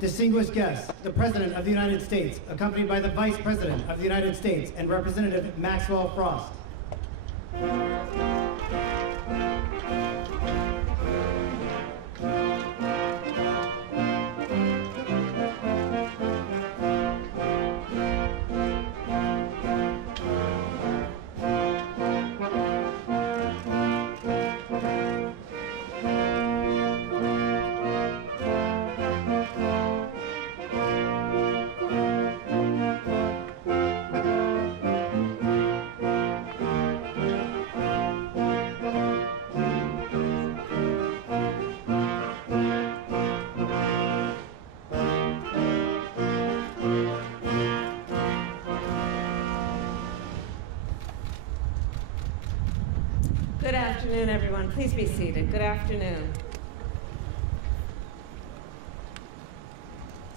Distinguished guests, the President of the United States, accompanied by the Vice President of the United States and Representative Maxwell Frost. Good afternoon, everyone. Please be seated. Good afternoon.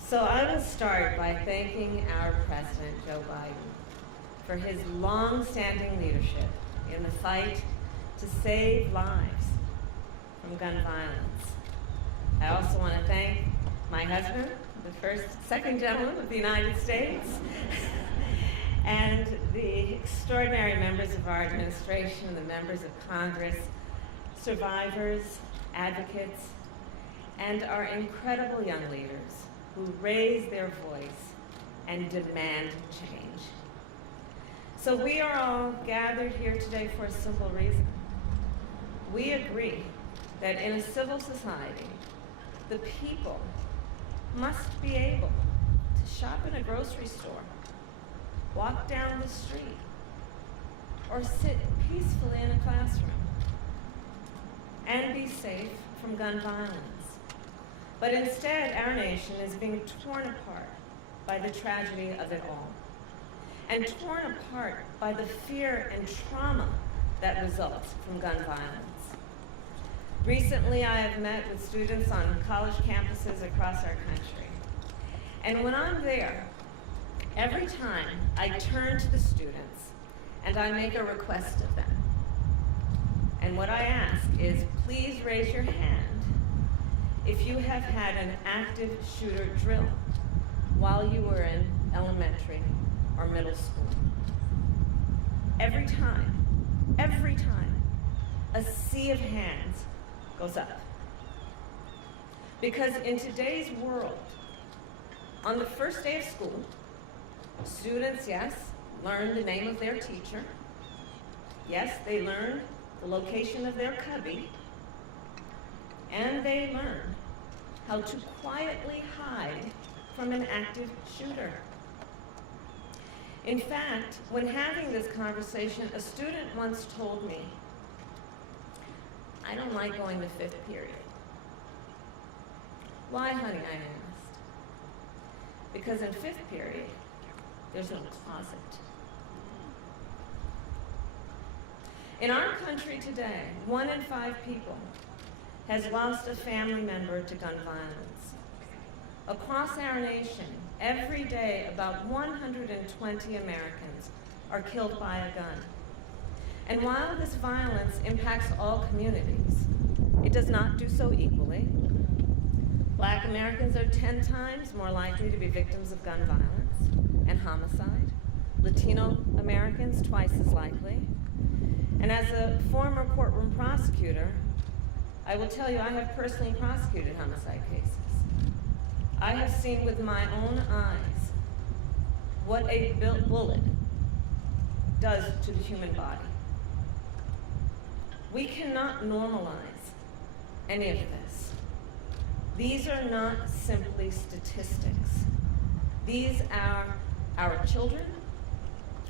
So I will start by thanking our President, Joe Biden, for his long-standing leadership in the fight to save lives from gun violence. I also want to thank my husband, the second gentleman of the United States, and the extraordinary members of our administration and the members of Congress, survivors, advocates, and our incredible young leaders who raise their voice and demand change. So we are all gathered here today for a simple reason. We agree that in a civil society, the people must be able to shop in a grocery store, walk down the street, or sit peacefully in a classroom and be safe from gun violence. But instead, our nation is being torn apart by the tragedy of it all, and torn apart by the fear and trauma that results from gun violence. Recently, I have met with students on college campuses across our country, and when I'm there, every time I turn to the students and I make a request of them. And what I ask is, please raise your hand if you have had an active shooter drill while you were in elementary or middle school. Every time, a sea of hands goes up. Because in today's world, on the first day of school, students, yes, learn the name of their teacher. Yes, they learn the location of their cubby. And they learn how to quietly hide from an active shooter. In fact, when having this conversation, a student once told me, "I don't like going to fifth period." "Why, honey?" I asked. "Because in fifth period, there's no closet." In our country today, 1 in 5 people has lost a family member to gun violence. Across our nation, every day, about 120 Americans are killed by a gun. And while this violence impacts all communities, it does not do so equally. Black Americans are 10 times more likely to be victims of gun violence and homicide. Latino Americans, twice as likely. And as a former courtroom prosecutor, I will tell you I have personally prosecuted homicide cases. I have seen with my own eyes what a bullet does to the human body. We cannot normalize any of this. These are not simply statistics. These are our children,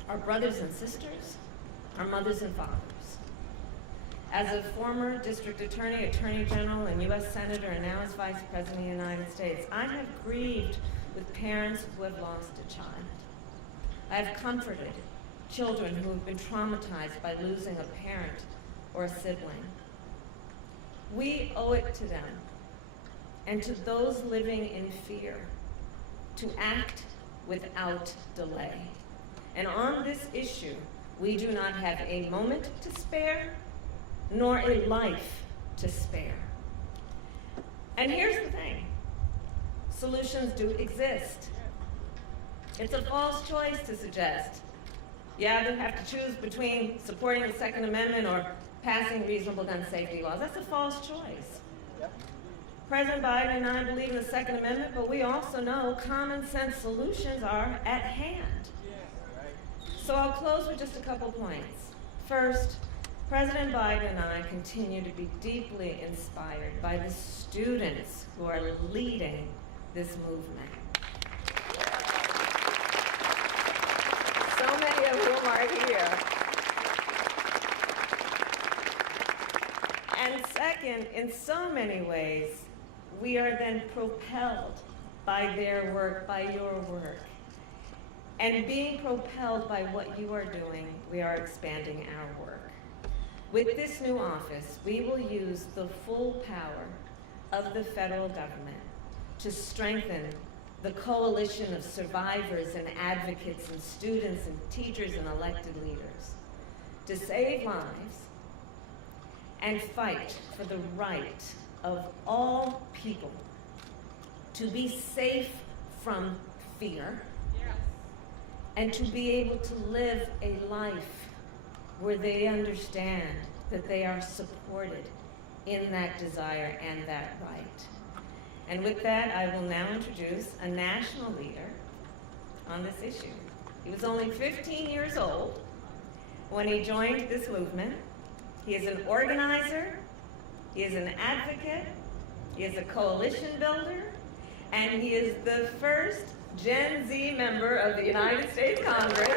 our brothers and sisters, our mothers and fathers. As a former district attorney, attorney general, and U.S. senator, and now as vice president of the United States, I have grieved with parents who have lost a child. I have comforted children who have been traumatized by losing a parent or a sibling. We owe it to them and to those living in fear to act without delay. And on this issue, we do not have a moment to spare, nor a life to spare. And here's the thing, solutions do exist. It's a false choice to suggest you either have to choose between supporting the Second Amendment or passing reasonable gun safety laws. That's a false choice. President Biden and I believe in the Second Amendment, but we also know common sense solutions are at hand. So I'll close with just a couple points. First, President Biden and I continue to be deeply inspired by the students who are leading this movement. So many of whom are here. And second, in so many ways, we are then propelled by their work, by your work. And being propelled by what you are doing, we are expanding our work. With this new office, we will use the full power of the federal government to strengthen the coalition of survivors and advocates and students and teachers and elected leaders to save lives and fight for the right of all people to be safe from fear and to be able to live a life where they understand that they are supported in that desire and that right. And with that, I will now introduce a national leader on this issue. He was only 15 years old when he joined this movement. He is an organizer, he is an advocate, he is a coalition builder, and he is the first Gen Z member of the United States Congress.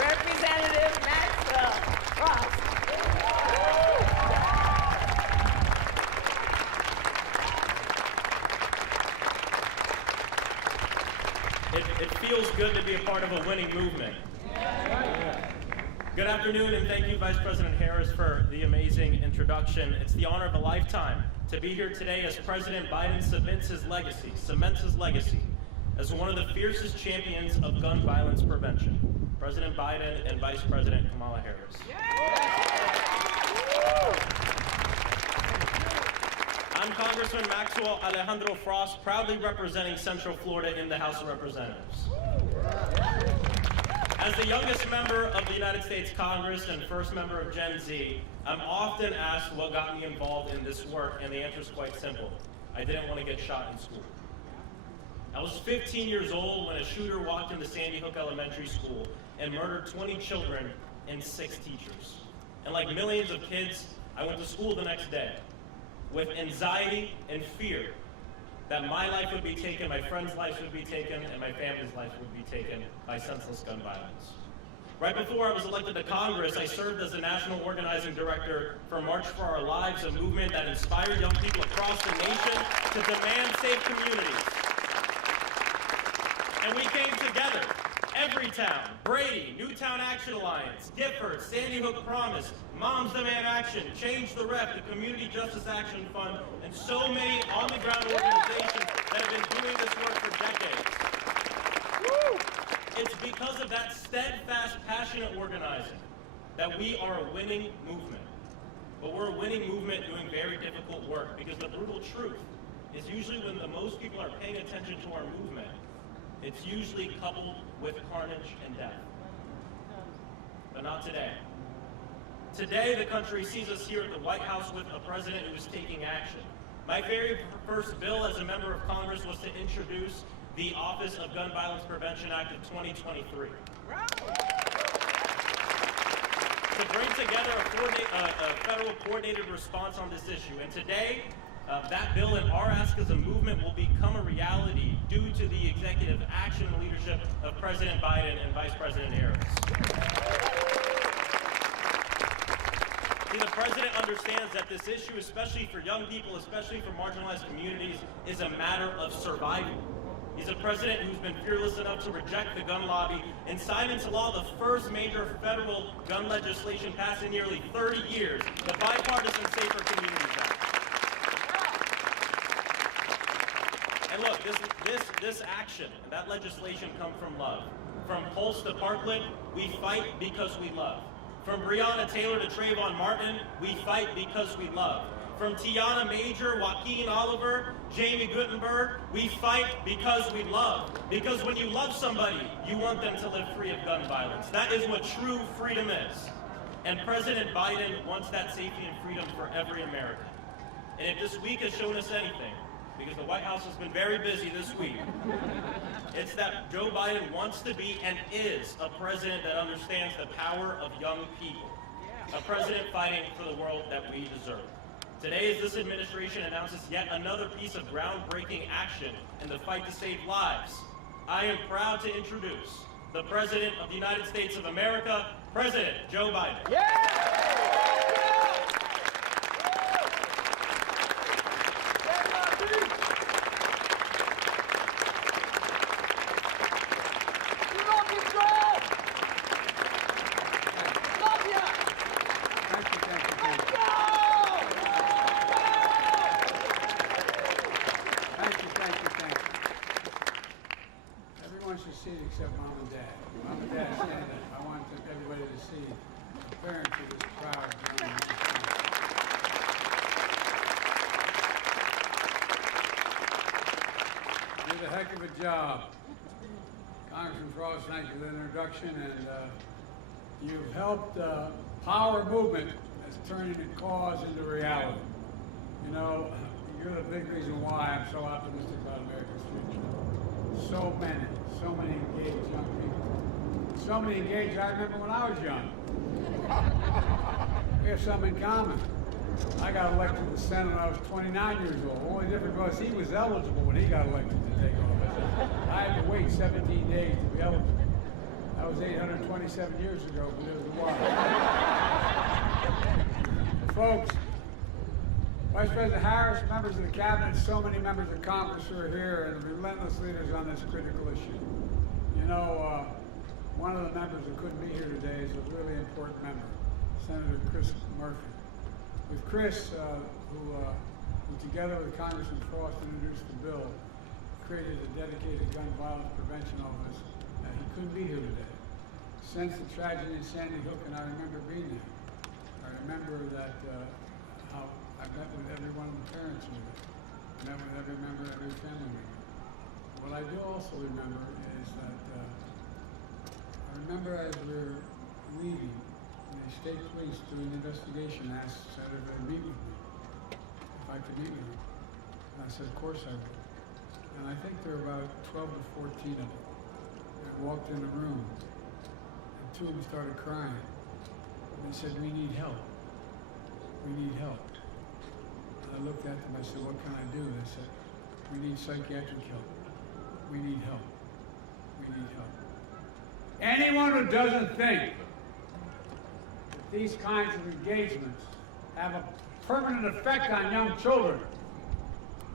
Representative Maxwell Ross. It feels good to be a part of a winning movement. Good afternoon, and thank you, Vice President Harris, for the amazing introduction. It's the honor of a lifetime to be here today as President Biden cements his legacy as one of the fiercest champions of gun violence prevention. President Biden and Vice President Kamala Harris. I'm Congressman Maxwell Alejandro Frost, proudly representing Central Florida in the House of Representatives. As the youngest member of the United States Congress and first member of Gen Z, I'm often asked what got me involved in this work, and the answer is quite simple. I didn't want to get shot in school. I was 15 years old when a shooter walked into Sandy Hook Elementary School and murdered 20 children and 6 teachers. And like millions of kids, I went to school the next day with anxiety and fear that my life would be taken, my friends' lives would be taken, and my family's life would be taken by senseless gun violence. Right before I was elected to Congress, I served as the National Organizing Director for March for Our Lives, a movement that inspired young people across the nation to demand safe communities. And we came together, Everytown, Brady, Newtown Action Alliance, Gifford, Sandy Hook Promise, Moms Demand Action, Change the Rep, the Community Justice Action Fund, and so many on-the-ground organizations that have been doing this work for decades. It's because of that steadfast, passionate organizing that we are a winning movement. But we're a winning movement doing very difficult work, because the brutal truth is usually when the most people are paying attention to our movement, it's usually coupled with carnage and death. But not today. Today, the country sees us here at the White House with a president who is taking action, My very first bill as a member of Congress was to introduce the Office of Gun Violence Prevention Act of 2023. To bring together a federal coordinated response on this issue. And today, that bill and our ask as a movement will become a reality due to the executive action and leadership of President Biden and Vice President Harris. See, the president understands that this issue, especially for young people, especially for marginalized communities, is a matter of survival. He's a president who's been fearless enough to reject the gun lobby and sign into law the first major federal gun legislation passed in nearly 30 years, the Bipartisan Safer Communities Act. And look, this action, that legislation come from love. From Pulse to Parkland, we fight because we love. From Breonna Taylor to Trayvon Martin, we fight because we love. From Tiana Major, Joaquin Oliver, Jamie Guttenberg, we fight because we love. Because when you love somebody, you want them to live free of gun violence. That is what true freedom is. And President Biden wants that safety and freedom for every American. And if this week has shown us anything, because the White House has been very busy this week, it's that Joe Biden wants to be and is a president that understands the power of young people. A president fighting for the world that we deserve. Today, as this administration announces yet another piece of groundbreaking action in the fight to save lives, I am proud to introduce the President of the United States of America, President Joe Biden. Except Mom and Dad. Mom and Dad stand up. I want everybody to see the parents of this proud young man. You did a heck of a job. Congressman Frost, thank you for the introduction, and you've helped power movement that's turning a cause into reality. You know, you're the big reason why I'm so optimistic about America's future. So many engaged young people. So many engaged, I remember when I was young. We have something in common. I got elected to the Senate when I was 29 years old. The only difference was he was eligible when he got elected to take office. I had to wait 17 days to be eligible. That was 827 years ago, but it was a while. Folks, Vice President Harris, members of the Cabinet, so many members of Congress who are here, and the relentless leaders on this critical issue. You know, one of the members who couldn't be here today is a really important member, Senator Chris Murphy. With Chris, who together with Congressman Frost introduced the bill, created a dedicated gun violence prevention office, he couldn't be here today. Since the tragedy in Sandy Hook, and I remember being there, I remember that how I met with every one of the parents with it. I met with every member, every family member. What I do also remember is that I remember as we were leaving, the state police doing the investigation asked Senator to meet with me, if I could meet with him. And I said, of course I would. And I think there were about 12 to 14 of them. I walked in the room, and two of them started crying. And they said, we need help. We need help. I looked at them, I said, what can I do? They said, we need psychiatric help. We need help. We need help. Anyone who doesn't think that these kinds of engagements have a permanent effect on young children,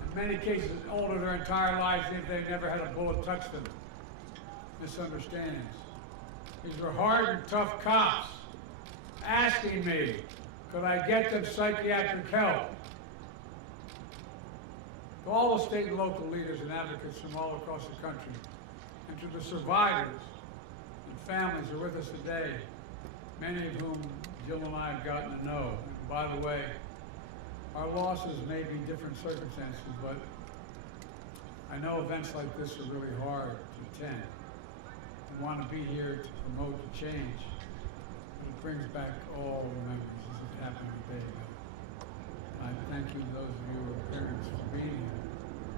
in many cases older their entire lives if they've never had a bullet touch them, misunderstands. These were hard and tough cops asking me, could I get them psychiatric help? To all the state and local leaders and advocates from all across the country, and to the survivors and families who are with us today, many of whom Jill and I have gotten to know. And by the way, our losses may be different circumstances, but I know events like this are really hard to attend. We want to be here to promote the change, but it brings back all the memories as it happened a day ago. I thank you, those of you who are parents, for being here,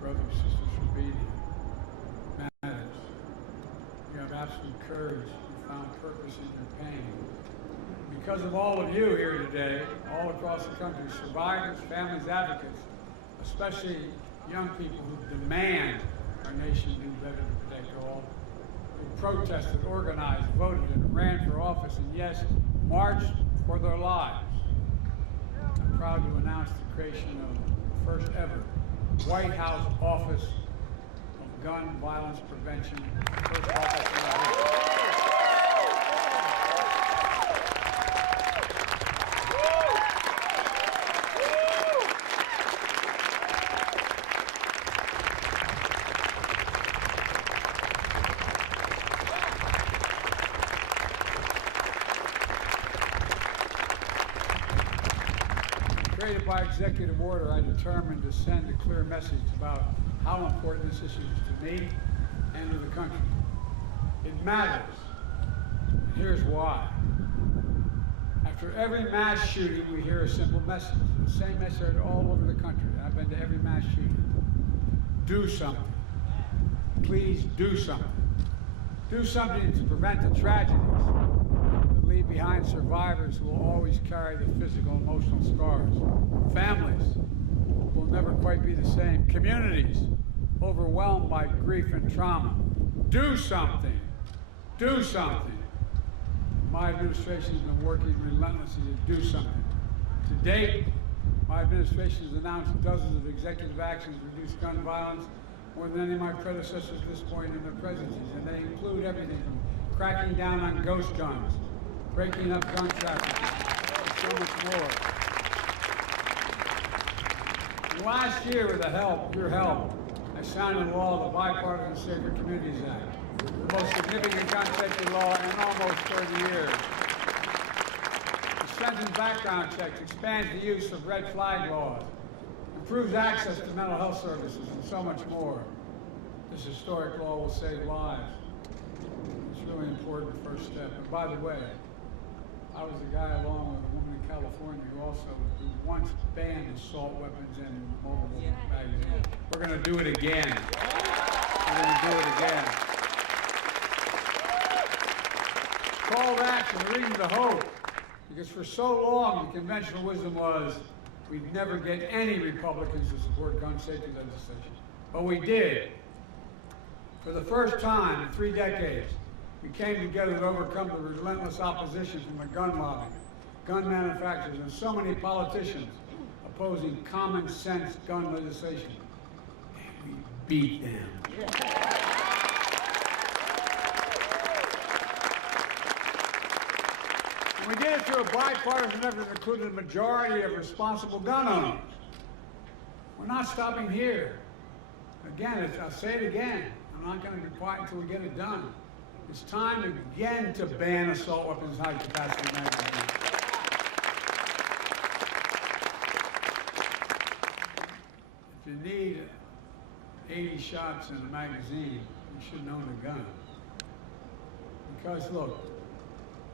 brothers and sisters, for being here. Matters. You have absolute courage. You found purpose in your pain. Because of all of you here today, all across the country, survivors, families, advocates, especially young people who demand our nation do better to protect all, who protested, organized, voted, and ran for office, and yes, marched for their lives. I'm proud to announce the creation of the first ever White House Office of Gun Violence Prevention. First office in our history. Created by executive order, I determined to send a clear message about how important this issue is to me and to the country. It matters, and here's why. After every mass shooting, we hear a simple message. The same message heard all over the country. I've been to every mass shooting. Do something. Please do something. Do something to prevent the tragedies that leave behind survivors who will always carry the physical and emotional scars. Families will never quite be the same. Communities overwhelmed by grief and trauma. Do something. Do something. My administration has been working relentlessly to do something. To date, my administration has announced dozens of executive actions to reduce gun violence, more than any of my predecessors at this point in their presidencies, and they include everything from cracking down on ghost guns, breaking up gun trafficking, and so much more. And last year, with your help, I signed into law the Bipartisan Safer Communities Act, the most significant gun safety law in almost 30 years. It strengthens background checks, expands the use of red flag laws, improves access to mental health services, and so much more. This historic law will save lives. It's a really important first step. And by the way, I was the guy along with a woman in California who once banned assault weapons and mobile magazines. We're going to do it again. We're going to do it again. Call to action, reason to hope. Because for so long, the conventional wisdom was we'd never get any Republicans to support gun safety legislation. But we did. For the first time in 3 decades, we came together to overcome the relentless opposition from the gun lobby, gun manufacturers, and so many politicians opposing common sense gun legislation. And we beat them. And we did it through a bipartisan effort that included a majority of responsible gun owners. We're not stopping here. Again, I'll say it again. I'm not going to be quiet until we get it done. It's time again to ban assault weapons and high-capacity magazines. If you need 80 shots in a magazine, you shouldn't own a gun. Because look,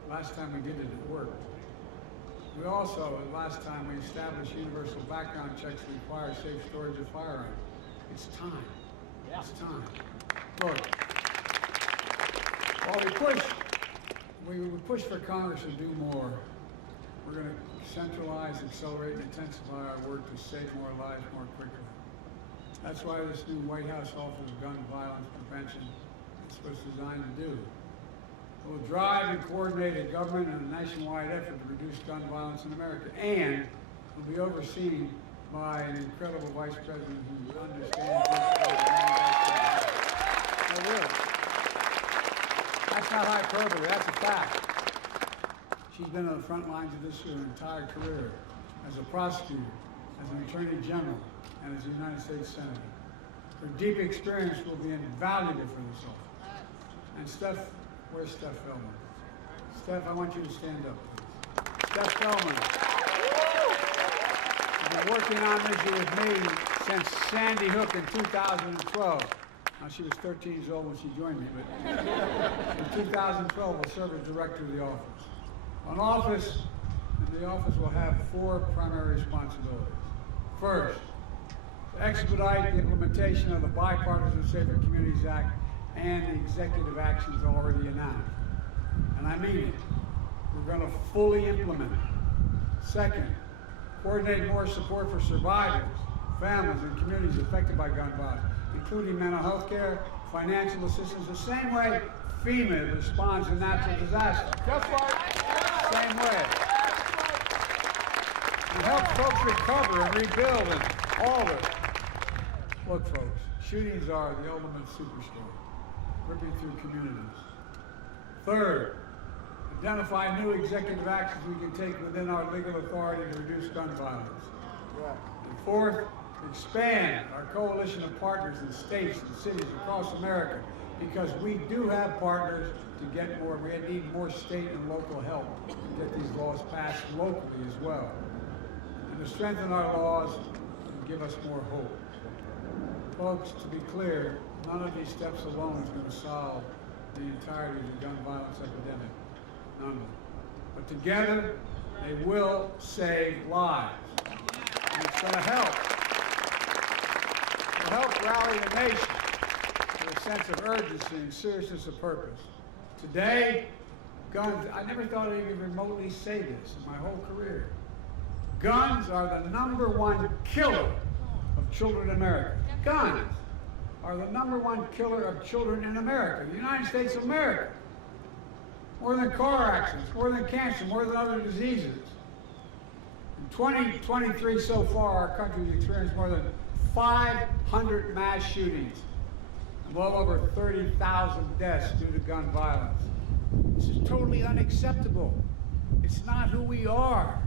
last time we did it, it worked. We also, last time we established universal background checks to require safe storage of firearms. It's time. Yeah. It's time. Look, while we push for Congress to do more, we're going to centralize, accelerate, and intensify our work to save more lives more quickly. That's why this new White House Office of Gun Violence Prevention is what it's designed to do. It will drive and coordinate a government and a nationwide effort to reduce gun violence in America, and will be overseen by an incredible vice president who understands this. Really. That's not hyperbole, that's a fact. She's been on the front lines of this her entire career, as a prosecutor, as an attorney general, and as a United States Senator. Her deep experience will be invaluable for this office. And Steph, where's Steph Feldman? Steph, I want you to stand up, please. Steph Feldman. You've been working on this with me since Sandy Hook in 2012. Now, she was 13 years old when she joined me, but in 2012, will serve as director of the office. The office will have 4 primary responsibilities. First, to expedite the implementation of the Bipartisan Safer Communities Act and the executive actions already announced. And I mean it. We're going to fully implement it. Second, coordinate more support for survivors, families, and communities affected by gun violence, including mental health care, financial assistance, the same way FEMA responds to natural disasters. Just like same way. And help folks recover and rebuild and all of it. Look, folks, shootings are the ultimate superstar, ripping through communities. Third, identify new executive actions we can take within our legal authority to reduce gun violence. And fourth, expand our coalition of partners in states and cities across America, because we do have partners to get more. We need more state and local help to get these laws passed locally as well. And to strengthen our laws and give us more hope. Folks, to be clear, none of these steps alone is going to solve the entirety of the gun violence epidemic. None of them. But together, they will save lives. And it's going to help. It will help rally the nation to a sense of urgency and seriousness of purpose. Today, guns, I never thought I'd even remotely say this in my whole career. Guns are the #1 killer of children in America. Guns are the #1 killer of children in America, the United States of America. More than car accidents, more than cancer, more than other diseases. In 2023 so far, our country has experienced more than 500 mass shootings and well over 30,000 deaths due to gun violence. This is totally unacceptable. It's not who we are.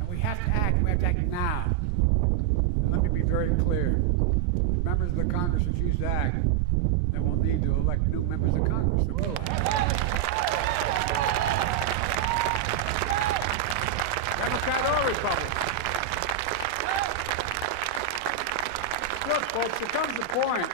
And we have to act, and we have to act now. And let me be very clear. If members of the Congress refuse to act, then we'll need to elect new members of Congress. Democrat or Republican. Look, folks, there comes a point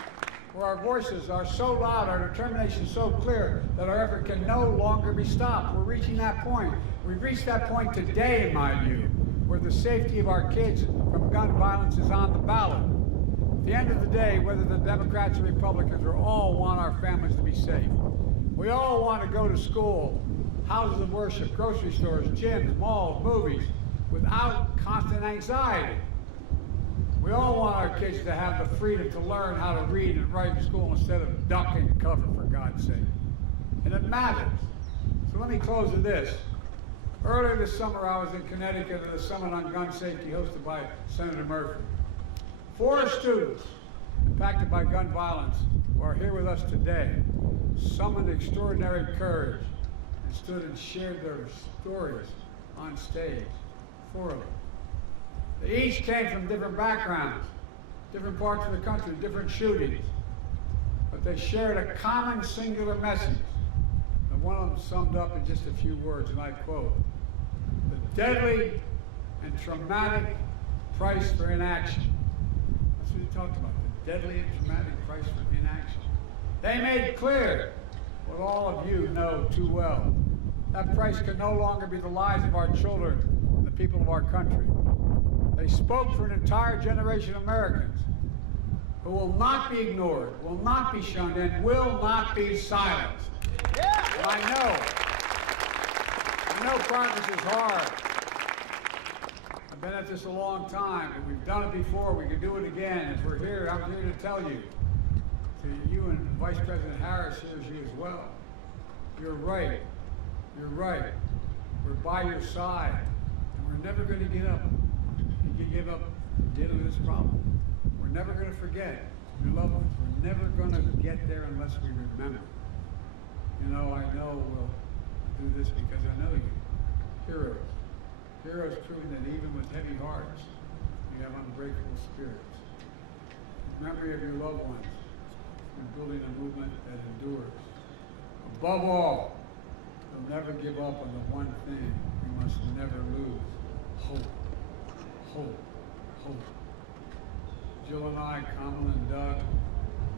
where our voices are so loud, our determination so clear, that our effort can no longer be stopped. We're reaching that point. We've reached that point today, in my view, where the safety of our kids from gun violence is on the ballot. At the end of the day, whether the Democrats or Republicans, we all want our families to be safe. We all want to go to school, houses of worship, grocery stores, gyms, malls, movies, without constant anxiety. We all want our kids to have the freedom to learn how to read and write in school instead of duck and cover, for God's sake. And it matters. So let me close with this. Earlier this summer, I was in Connecticut at a summit on gun safety hosted by Senator Murphy. 4 students impacted by gun violence who are here with us today summoned extraordinary courage and stood and shared their stories on stage. 4 of them. They each came from different backgrounds, different parts of the country, different shootings. But they shared a common singular message. And one of them summed up in just a few words, and I quote, "The deadly and traumatic price for inaction." That's what he talked about, the deadly and traumatic price for inaction. They made clear what all of you know too well. That price can no longer be the lives of our children and the people of our country. They spoke for an entire generation of Americans who will not be ignored, will not be shunned, and will not be silenced. And I know progress is hard. I've been at this a long time, and we've done it before. We can do it again. As we're here, I'm here to tell you, to you and Vice President Harris hears you as well. You're right. You're right. We're by your side, and we're never going to give up. You can give up dealing with this problem. We're never going to forget your loved ones. We're never going to get there unless we remember. You know, I know we'll do this because I know you. Heroes. Heroes proving that even with heavy hearts, you have unbreakable spirits. In memory of your loved ones, you're building a movement that endures. Above all, you'll never give up on the one thing you must never lose: hope. Hope. Hope. Jill and I, Kamala and Doug,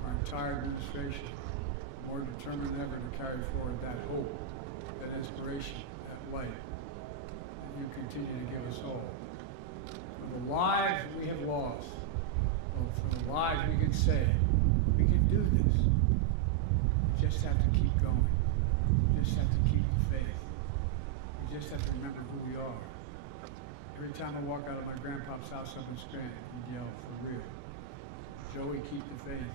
our entire administration, more determined than ever to carry forward that hope, that inspiration, that light, that you continue to give us all. So For the lives we have lost, or for the lives we can save, we can do this. We just have to keep going. We just have to keep the faith. We just have to remember who we are. Every time I walk out of my grandpa's house up in Scranton, he'd yell, "For real. Joey, keep the faith."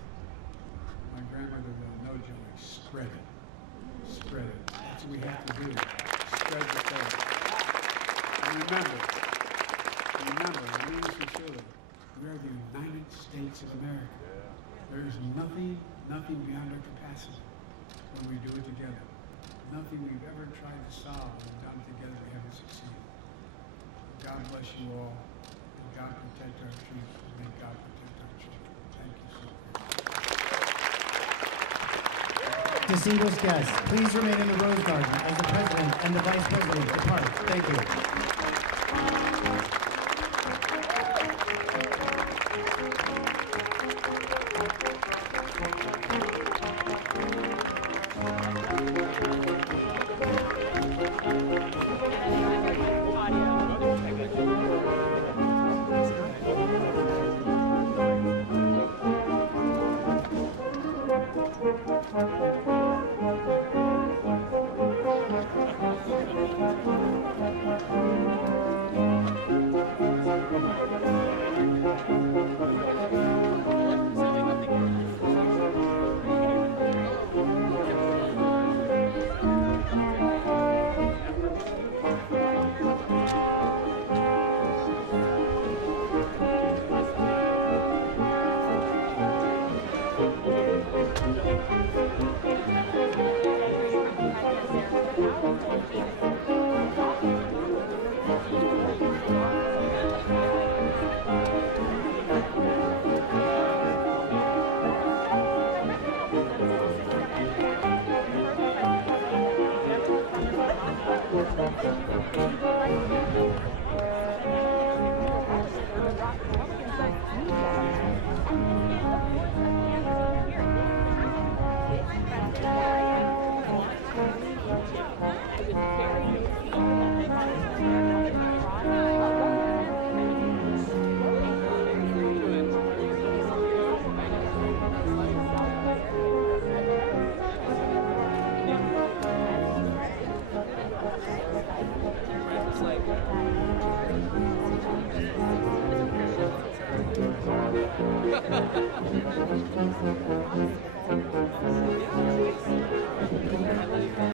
My grandmother would know, Joey, spread it. Spread it. That's what we have to do. Spread the faith. And remember, ladies and children, we are the United States of America. There is nothing beyond our capacity when we do it together. Nothing we've ever tried to solve when we've done it together, we haven't succeeded. God bless you all. May God protect our troops. May God protect our children. Thank you so much. Distinguished guests, please remain in the Rose Garden as the President and the Vice President depart. Thank you.